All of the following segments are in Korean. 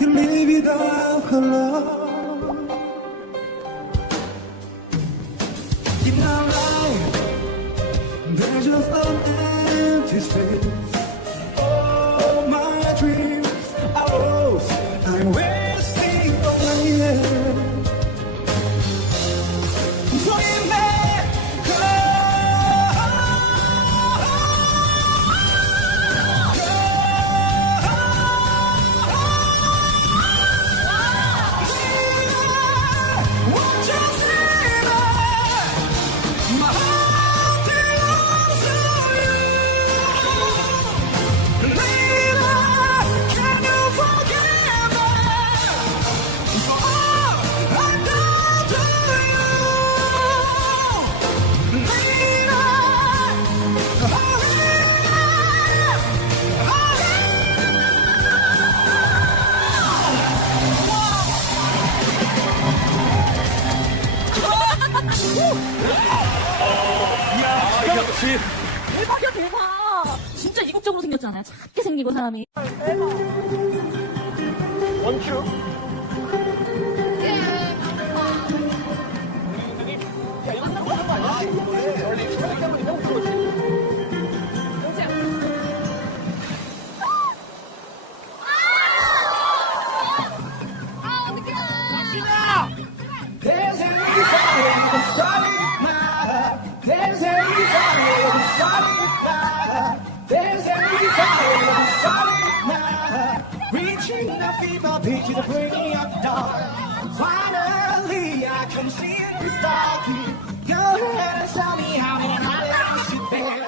can live without her love. In our life, there's just an empty space. All my dreams are lost, I'm wasting away. Forgive me, 대박이야 대박. 진짜 이국적으로 생겼잖아요. 작게 생기고 사람이. 원큐. Picture to bring me up dark. Finally, I can see it crystal. Go ahead and tell me how many highlights you there.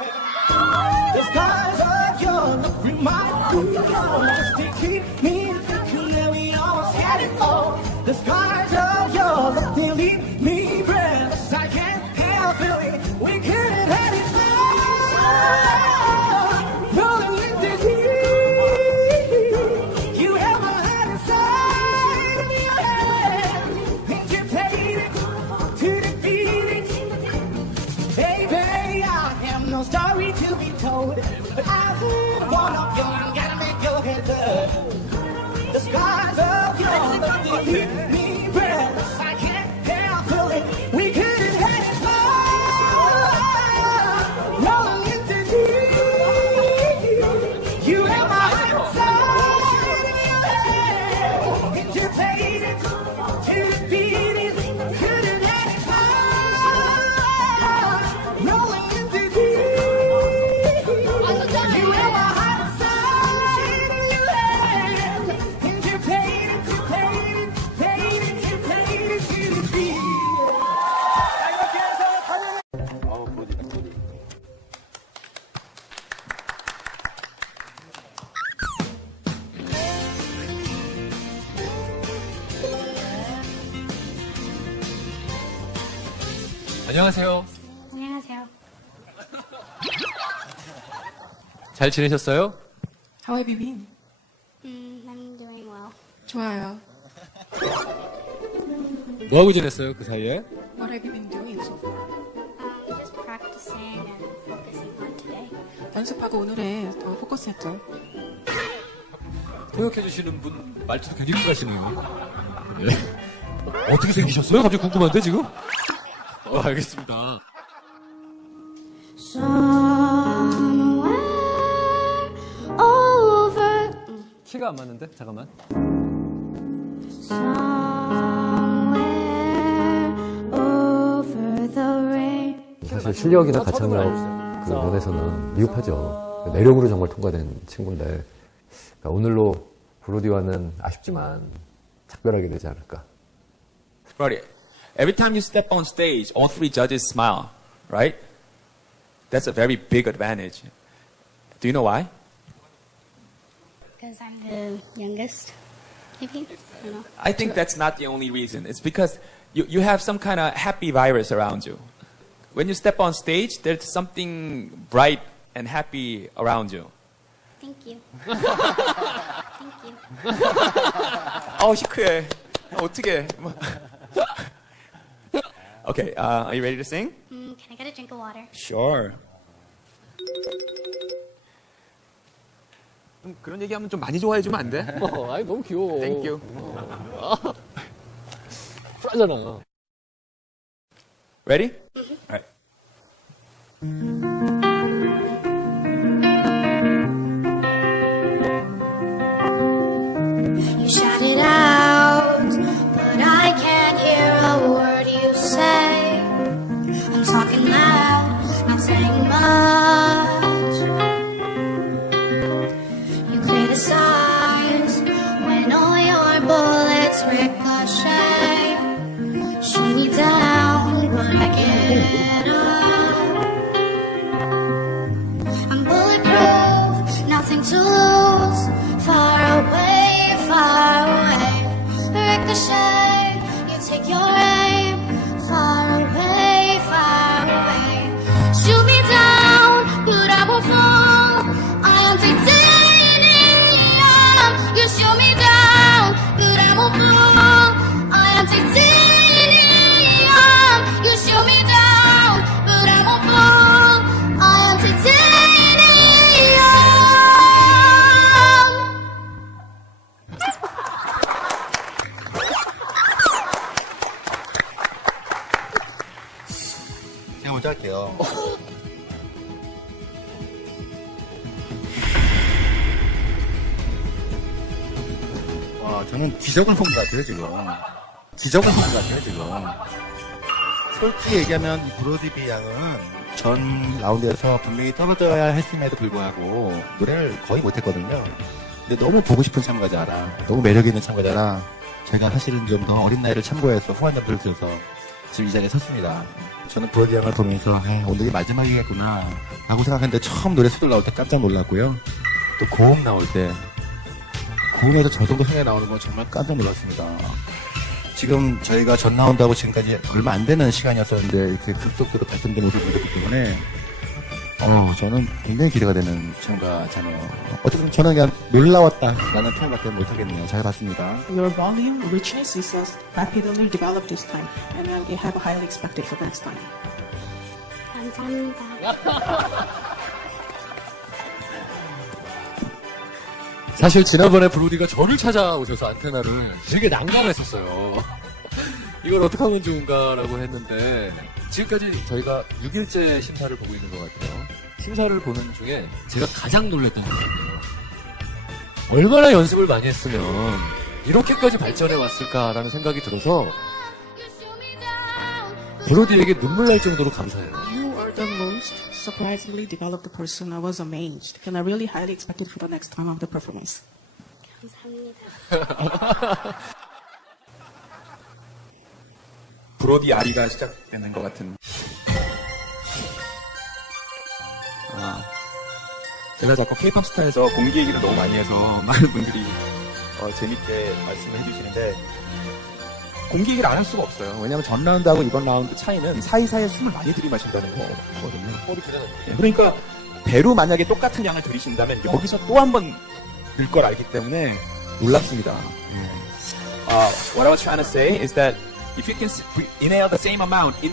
The skies of your love remind me of just to keep me thinking that we almost had it all. The skies of your love, they leave me breathless. I can't help feeling we couldn't have it all. Rolling in the deep. No story to be told, but I heard one of you, I gotta make your head burn. The skies of your love, they leave me breathless. I can't help feeling we couldn't have it all. Rolling into deep, you have my heart inside of your head, and you played it to the beat, it couldn't have it all. Rolling into deep. 안녕하세요. 안녕하세요. 잘 지내셨어요? How have you been? I'm doing well. 좋아요. 뭐 하고 지냈어요, 그 사이에? What have you been doing so far? Just practicing and focusing on today. 연습하고 오늘에 더 포커스했죠. 통역해주시는 분 말투도 굉장히 쿨하시네요. 네. 어떻게 생기셨어요? 갑자기 궁금한데, 지금? 알겠습니다. Somewhere over. 키가 안 맞는데? 잠깐만. Somewhere over the rain. 사실 실력이나 가창력 그 면에서는 미흡하죠. 내력으로 정말 통과된 친구인데 그러니까 오늘로 블로디와는 아쉽지만 작별하게 되지 않을까. Brody, every time you step on stage, all three judges smile, right? That's a very big advantage. Do you know why? Because I'm the youngest, maybe? I don't know. I think that's not the only reason. It's because you have some kind of happy virus around you. When you step on stage, there's something bright and happy around you. Thank you. Thank you. 아우, 시크해. 어떻게? Okay, are you ready to sing? Can I get a drink of water? Sure. 좀 그런 얘기하면 좀 많이 좋아해주면 안 돼? 아이, 너무 귀여워. Thank you. 쿨하잖아. Ready? Alright. You shout it out, but I can't hear a word you say. I'm talking loud, not saying much. You criticize when all your bullets ricochet. Shoot me down, but I get up. I'm bulletproof, nothing to lose. Far away, far away. Ricochet, you take your aim. Far away, far away. Shoot me down, but I won't fall. I am titanium. You shoot me down, but I won't fall. I am titanium. You shoot me down, but I won't fall. I am titanium. 제가 먼저 할게요. 와, 저는 기적을 본 것 같아요, 지금. 기적을 본 것 같아요, 지금. 솔직히 얘기하면 이 브로디비 양은 전 라운드에서 분명히 떨어져야 했음에도 불구하고 노래를 거의 못했거든요. 근데 너무 보고 싶은 참가자라, 너무 매력 있는 참가자라 제가 사실은 좀 더 어린 나이를 참고해서 후한 점수를 들어서 지금 이 자리에 섰습니다. 저는 브로디 양을 보면서 오늘이 마지막이겠구나 라고 생각했는데 처음 노래 수들 나올 때 깜짝 놀랐고요. 또 고음 나올 때 고음에서 저 정도 성에 나오는 건 정말 깜짝 놀랐습니다. 지금 저희가 전 라운드하고 지금까지 얼마 안 되는 시간이었었는데 이렇게 급속도로 발전된 모습을 보기 때문에 저는 굉장히 기대가 되는 참가자네요. 어쨌든 저는 그냥 놀라웠다라는 표현밖에 못하겠네요. 잘 봤습니다. Your volume, richness is rapidly developed this time, and I have highly expected for the next time. 감사합니다. 사실 지난번에 브로디가 저를 찾아오셔서 안테나를 되게 난감했었어요. 이걸 어떻게 하면 좋은가라고 했는데 지금까지 저희가 6일째 심사를 보고 있는 것 같아요. 심사를 보는 중에 제가 가장 놀랐던 것 같아요. 얼마나 연습을 많이 했으면 이렇게까지 발전해 왔을까라는 생각이 들어서 브로디에게 눈물 날 정도로 감사해요. You are the most surprisingly developed person. I was amazed, and I really highly expected for the next time of the performance. 감사합니다. 브로디 아리가 시작되는 것 같은. 제가 자꾸 K-pop 스타에서 공기 얘기를 너무 많이 해서 많은 분들이 재밌게 말씀을 해주시는데 공기 얘기를 안 할 수가 없어요. 왜냐하면 전 라운드하고 이번 라운드 차이는 사이사이에 숨을 많이 들이마신다는 거거든요. 그러니까 배로 만약에 똑같은 양을 들이신다면 여기서 또 한 번 늘 걸 알기 때문에 놀랍습니다. What I was trying to say is that if you can inhale the same amount in